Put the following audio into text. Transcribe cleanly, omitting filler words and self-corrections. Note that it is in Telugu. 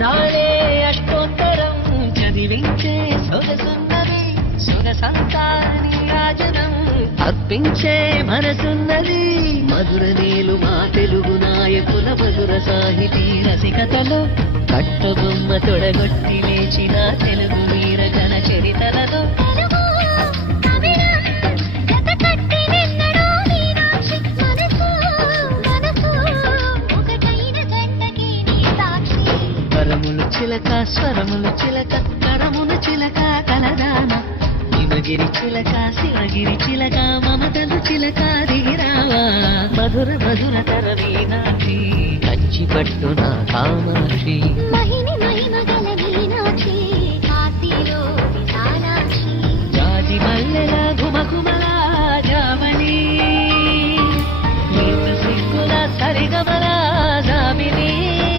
నాడే అష్టోత్తరం చదివించే సొగసున్నది సురసంతాని రాజనం అర్పించే మనసున్నది మధుర నీలు మా తెలుగు నాయకుల మధుర సాహితీ రసికతలో కట్టబొమ్మ తొడగొట్టి లేచిన తెలుగు వీర ఘన చరితలలో స్వరములు చిలక స్వరములు చిలక కరములు చిలక కలదాన హిమగిరి చిలక శివగిరి చిలక మమతలు చిలక దిగిరావా మధుర మధుర తరవీనాక్షి కంచి పట్టున కామాక్షి మహిని మహిమ గల